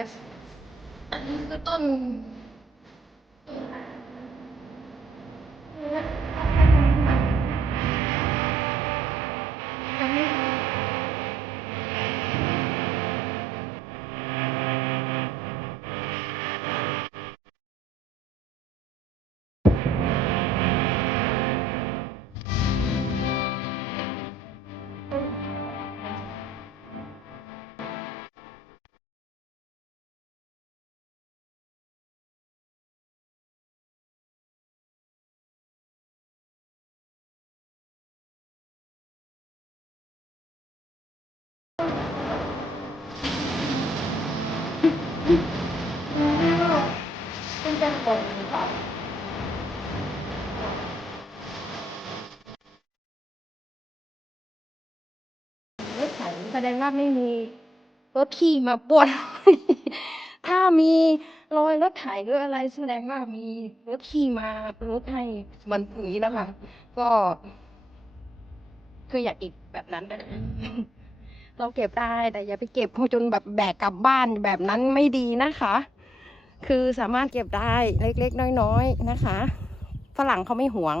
แต่อันนี้คือต้นเป็นจังหวะค่ะรถไถแสดงว่าไม่มีรถขี่มาปวนถ้ามีรอยรถไถหรืออะไร แสดงว่ามีรถขี่มารถให้มันอย่างนี้แล้วค่ะก็ คืออยากอีกแบบนั้นนะ เราเก็บได้แต่อย่าไปเก็บจนแบบแบกกลับบ้านแบบนั้นไม่ดีนะคะ คือสามารถเก็บได้เล็กๆ น้อยๆนะคะ ฝรั่งเขาไม่หวง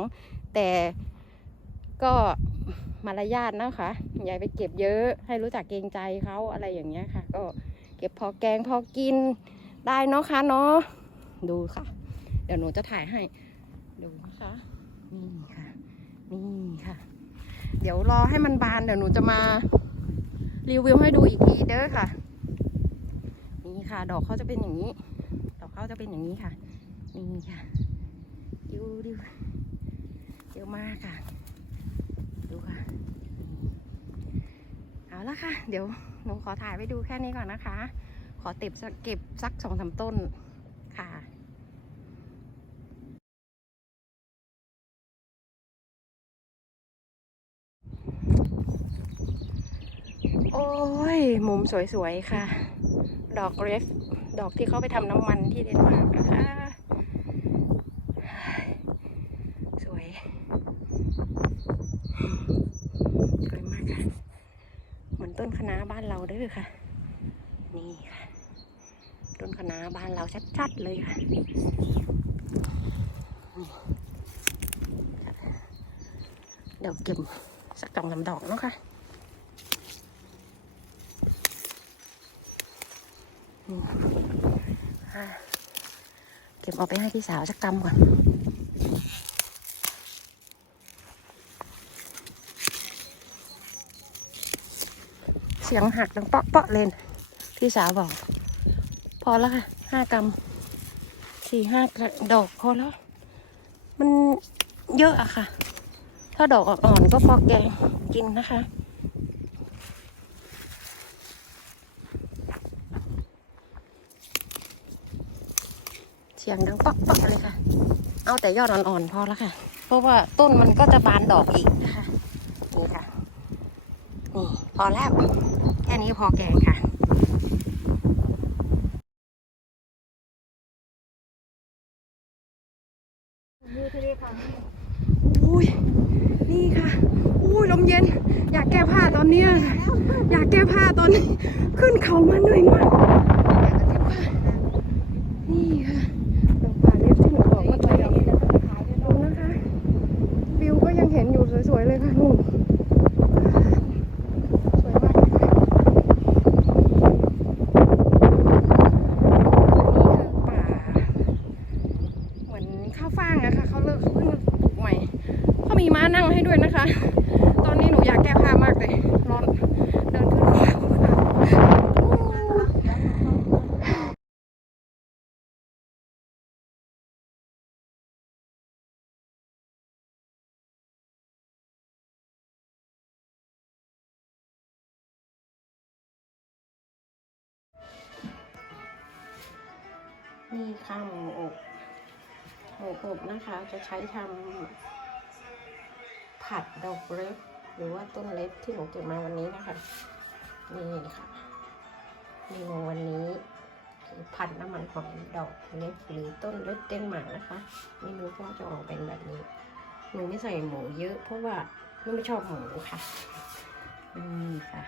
แต่ก็มารยาทนะคะอย่าไปเก็บเยอะให้รู้จักเกรงใจเขาอะไรอย่างเงี้ยค่ะ ก็เก็บพอแกงพอกินได้เนาะคะเนาะดูค่ะ เดี๋ยวหนูจะถ่ายให้ดูนะคะนี่ค่ะ นี่ค่ะ เดี๋ยวรอให้มันบานเดี๋ยวหนูจะมา รีวิวให้ดูอีกทีเด้อค่ะ นี่ค่ะ ดอกเขาจะเป็นอย่างนี้ ดอกเขาจะเป็นอย่างนี้ค่ะ นี่ค่ะ ดูดูเยอะมากค่ะ ดูค่ะ เอาละค่ะ เดี๋ยวหนูขอถ่ายไปดูแค่นี้ก่อนนะคะ ขอเก็บเก็บสักสองสามต้นค่ะ โอ้ย มุมสวยๆ ค่ะ ดอกเรฟ ดอกที่เขาไปทำน้ำมันที่เดนมาร์กนะคะสวย สวยมากค่ะ เหมือนต้นคะน้าบ้านเราเด้อค่ะ นี่ค่ะ ต้นคะน้าบ้านเราชัดๆ เลยค่ะเดี๋ยวเก็บสักสองสาดอกเนาะค่ะ อะ เก็บเอาไปให้พี่สาวสักกำก่อนเสียงหักดังเปาะเปาะเลยนพี่สาวบอก พอแล้วค่ะห้ากำสี่ห้ากระดอกพอแล้ว มันเยอะอะค่ะ ถ้าดอกอ่อนก็พอแกงกินนะคะ เสียงดังป๊อกป๊อกเลยค่ะ เอาแต่ยอดอ่อนๆพอแล้วค่ะ เพราะว่าต้นมันก็จะบานดอกอีกนะคะนี่ค่ะนี่พอแล้ว แค่นี้พอแกงค่ะอุ้ยนี่ค่ะ อุ้ยลมเย็น อยากแก้ผ้าตอนเนี้ยค่ะอยากแก้ผ้าตอนนี้ ขึ้นเขามาเหนื่อยมากอยากจะแก้ผ้านี่ค่ะ ดอกป่าเล็บที่หนูบอกเมื่อกี้ดูนะคะ วิวก็ยังเห็นอยู่สวยๆเลยค่ะนู่นสวยมากเลยค่ะนี่คือป่า เหมือนข้าวฟ่างนะคะเขาเลิกเขาเพิ่งปลูกใหม่เขามีม้านั่งให้ด้วยนะคะ ตอนนี้หนูอยากแก้ผ้ามากเลยร้อน นี่ค่ะหมูอบ หมูอบนะคะจะใช้ทำผัดดอกเล็บหรือว่าต้นเล็บที่หนูเก็บมาวันนี้นะคะ นี่ค่ะเมนูวันนี้คือผัดน้ำมันหอยดอกเล็บหรือต้นเล็บเดนมากนะคะเมนูก็จะออกเป็นแบบนี้หนูไม่ใส่หมูเยอะ เพราะว่าหนูไม่ชอบหมูค่ะนี่ค่ะ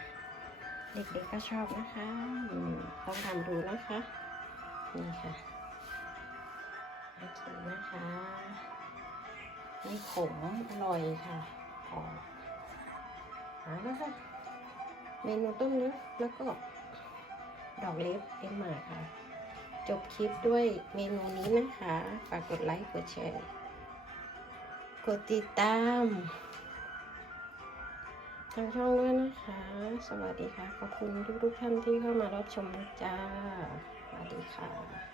เด็กๆก็ชอบนะคะ ต้องทำดูนะคะ นี่ค่ะ ม่ขมอร่อยค่ะหอมเอาละค่ะ เมนูต้มเล็บแล้วก็ดอกเล็บเอ็มหมาค่ะ จบคลิปด้วยเมนูนี้นะคะ ฝากกดไลค์ กดแชร์ กดติดตามทางช่องด้วยนะคะ สวัสดีค่ะ ขอบคุณทุกๆท่านที่เข้ามารับชมจ้า สวัสดีค่ะ